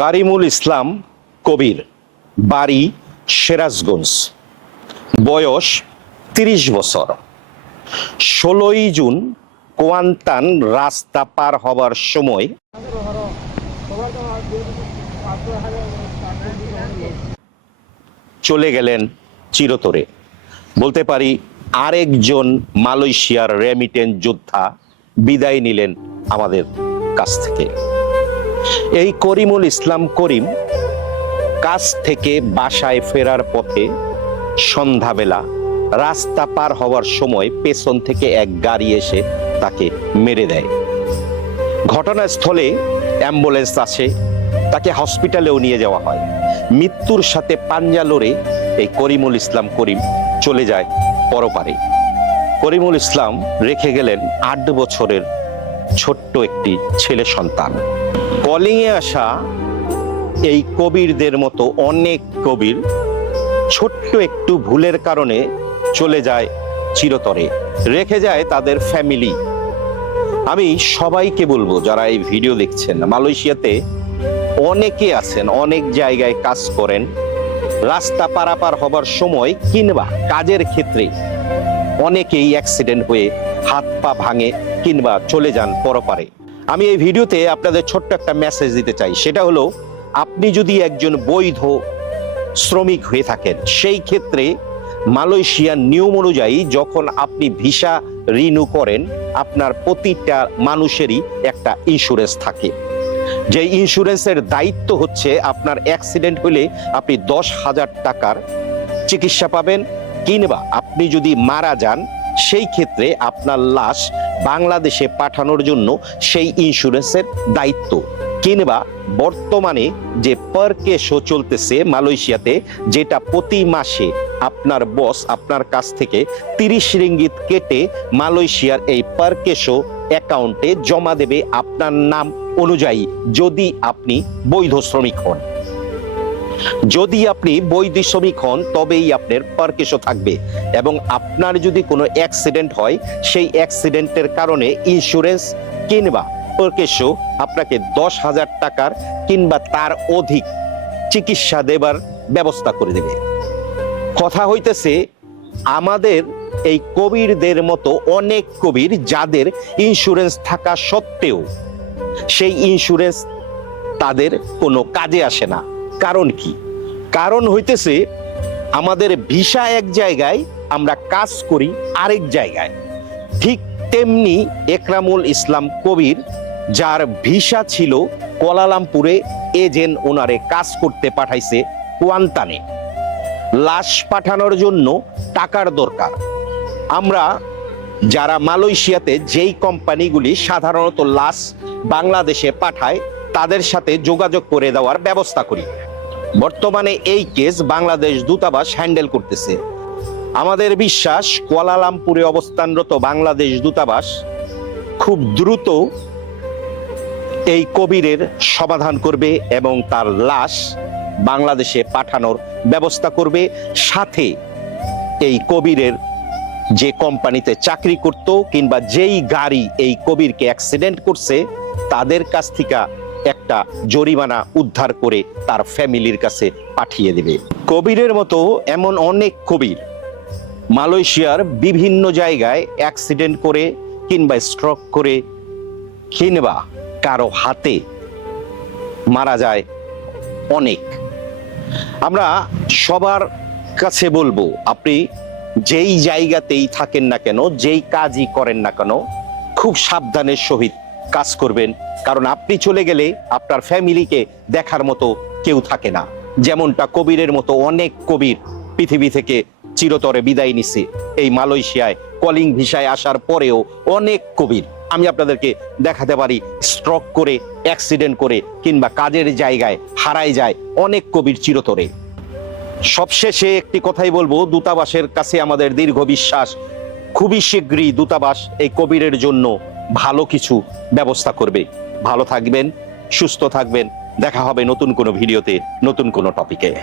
কারিমুল ইসলাম কবির বাড়ি সিরাজগঞ্জ। বয়স তিরিশ বছর। ষোলোই জুন কোয়ান্তান রাস্তা পার হবার সময় চলে গেলেন চিরতরে। বলতে পারি আরেকজন মালয়েশিয়ার রেমিটেন্স যোদ্ধা বিদায় নিলেন আমাদের কাছ থেকে। এই করিমুল ইসলাম করিম কাজ থেকে বাসায় ফেরার পথে সন্ধ্যাবেলা রাস্তা পার হওয়ার সময় পেছন থেকে এক গাড়ি এসে তাকে মেরে দেয়। ঘটনাস্থলে অ্যাম্বুলেন্স আসে, তাকে হসপিটালেও নিয়ে যাওয়া হয়। মৃত্যুর সাথে পাঞ্জা লড়ে এই করিমুল ইসলাম করিম চলে যায় পরপারে। করিমুল ইসলাম রেখে গেলেন আট বছরের ছোট্ট একটি ছেলে সন্তান। কলিংয়ে আসা এই কবিরদের মতো অনেক কবির ছোট্ট একটু ভুলের কারণে চলে যায় চিরতরে, রেখে যায় তাদের ফ্যামিলি আমি সবাইকে বলব, যারা এই ভিডিও দেখছেন, মালয়েশিয়াতে অনেকে আছেন, অনেক জায়গায় কাজ করেন, রাস্তা পারাপার হবার সময় কিংবা কাজের ক্ষেত্রে অনেকেই অ্যাক্সিডেন্ট হয়ে হাত পা ভাঙে কিংবা চলে যান পরপারে। আমি এই ভিডিওতে আপনাদের ছোট্ট একটা মেসেজ দিতে চাই। সেটা হলো, আপনি যদি একজন বৈধ শ্রমিক হয়ে থাকেন, সেই ক্ষেত্রে মালয়েশিয়ার নিয়ম অনুযায়ী যখন আপনি ভিসা রিনিউ করেন, আপনার প্রতিটা মানুষেরই একটা ইন্স্যুরেন্স থাকে। যে ইন্স্যুরেন্সের দায়িত্ব হচ্ছে আপনার অ্যাক্সিডেন্ট হলে আপনি দশ হাজার টাকার চিকিৎসা পাবেন, কিংবা আপনি যদি মারা যান, সেই ক্ষেত্রে আপনার লাশ বাংলাদেশে পাঠানোর জন্য সেই ইন্স্যুরেন্সের দায়িত্ব। কিংবা বর্তমানে যে পার কেসও চলতেছে মালয়েশিয়াতে, যেটা প্রতি মাসে আপনার বস আপনার কাছ থেকে তিরিশ রিঙ্গিত কেটে মালয়েশিয়ার এই পার কেসও অ্যাকাউন্টে জমা দেবে আপনার নাম অনুযায়ী, যদি আপনি বৈধ শ্রমিক হন। যদি আপনি বৈধ হন, তবেই আপনার পারকেশও থাকবে। এবং আপনার যদি কোনো অ্যাক্সিডেন্ট হয়, সেই অ্যাক্সিডেন্টের কারণে ইন্স্যুরেন্স কিংবা পারকেশও আপনাকে দশ হাজার টাকার কিংবা তার অধিক চিকিৎসা দেবার ব্যবস্থা করে দেবে। কথা হইতেছে, আমাদের এই কবিরদের মতো অনেক কবির যাদের ইন্স্যুরেন্স থাকা সত্ত্বেও, সেই ইন্স্যুরেন্স তাদের কোনো কাজে আসে না। কারণ কি? কারণ হইতেছে, আমাদের ভিসা এক জায়গায় আমরা কাজ করি আরেক জায়গায়। ঠিক তেমনি একরামুল ইসলাম কবির, যার ভিসা ছিল কোয়ালালামপুরে এজেন্ট ওনারে কাজ করতে পাঠাইছে কোয়ান্তানে। লাশ পাঠানোর জন্য টাকার দরকার। আমরা যারা মালয়েশিয়াতে যেই কোম্পানিগুলি সাধারণত লাশ বাংলাদেশে পাঠায়, তাদের সাথে যোগাযোগ করে দেওয়ার ব্যবস্থা করি। বর্তমানে এই কেস বাংলাদেশ দূতাবাস হ্যান্ডেল করতেছে। আমাদের বিশ্বাস, কুয়ালালামপুরে অবস্থানরত বাংলাদেশ দূতাবাস খুব দ্রুত এই কবিরের সমাধান করবে এবং তার লাশ বাংলাদেশে পাঠানোর ব্যবস্থা করবে। সাথে এই কবিরের যে কোম্পানিতে চাকরি করত কিংবা যেই গাড়ি এই কবিরকে অ্যাক্সিডেন্ট করছে, তাদের কাছ থেকে একটা জরিমানা উদ্ধার করে তার ফ্যামিলির কাছে পাঠিয়ে দেবে। কবিরের মতো এমন অনেক কবির মালয়েশিয়ার বিভিন্ন জায়গায় অ্যাক্সিডেন্ট করে কিংবা স্ট্রোক করে কিংবা কারও হাতে মারা যায় অনেক। আমরা সবার কাছে বলব, আপনি যেই জায়গাতেই থাকেন না কেন, যেই কাজই করেন না কেন, খুব সাবধানের সহিত কাজ করবেন, কারণ আপনি চলে গেলে আপনার ফ্যামিলিকে দেখার মতো কেউ থাকে না। যেমনটা কবিরের মতো অনেক কবির পৃথিবী থেকে চিরতরে বিদায় নিছে। এই মালয়েশিয়ায় কলিং ভিসায় আসার পরেও অনেক কবির। আমি আপনাদেরকে দেখাতে পারি, স্ট্রক করে, অ্যাক্সিডেন্ট করে, কিংবা কাজের জায়গায় হারায় যায় অনেক কবির চিরতরে। সবশেষে একটি কথাই বলব, দূতাবাসের কাছে আমাদের দীর্ঘ বিশ্বাস। খুবই শীঘ্রই দূতাবাস এই কবিরের জন্য ভালো কিছু ব্যবস্থা করবে। ভালো থাকবেন, সুস্থ থাকবেন। দেখা হবে নতুন কোনো ভিডিওতে, নতুন কোনো টপিকে।